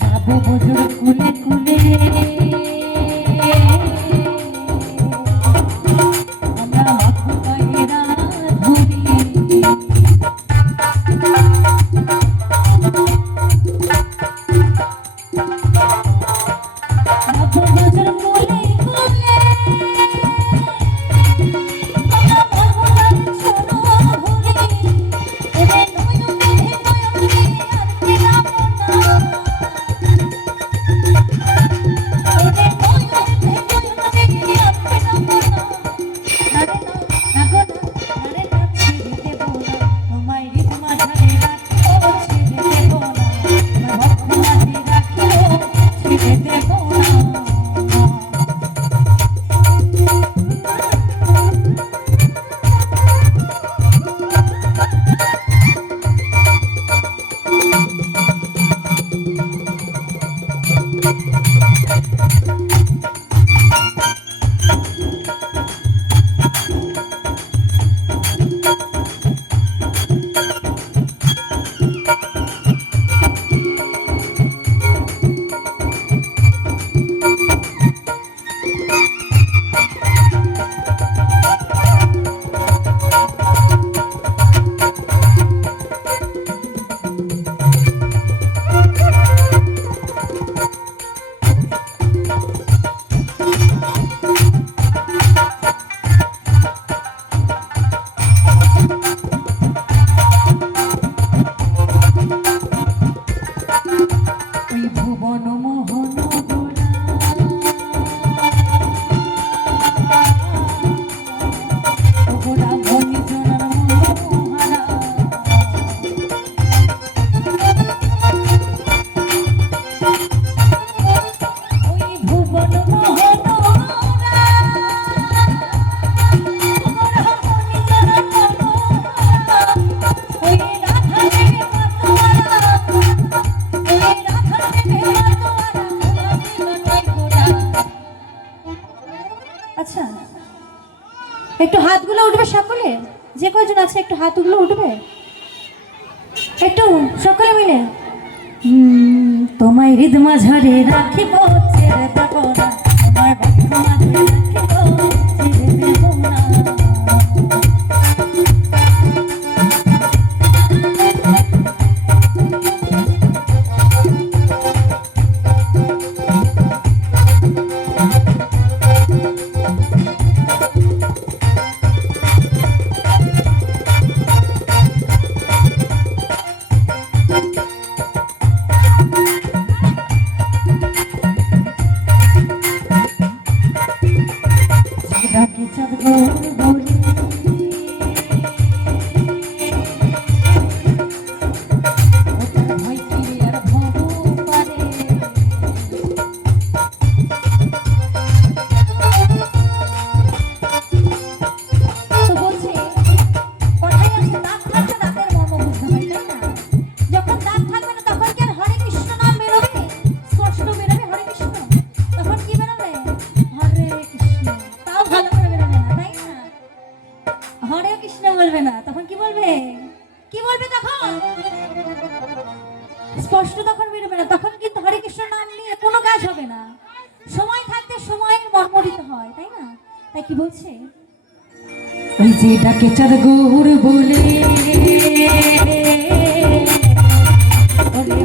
বাবু বজুর কুলে কুলে। যে কয়জন আছে একটু হাত উঠলে উঠবে? একটু সকলে মিলে। তোমায় হৃদ মাঝারে রাখিব আমার হরে কৃষ্ণ বলবে না, তখন কি বলবে? কি বলবে তখন? স্পষ্ট তখন বেরোবে না, তখন কিন্তু হরে কৃষ্ণ নাম নিয়ে কোনো কাজ হবে না। সময় থাকতে সময়ের মর্মরিত হয়, তাই না? তাই কি বলছে? ওই যে ডাকে গৌর বলে, ওরে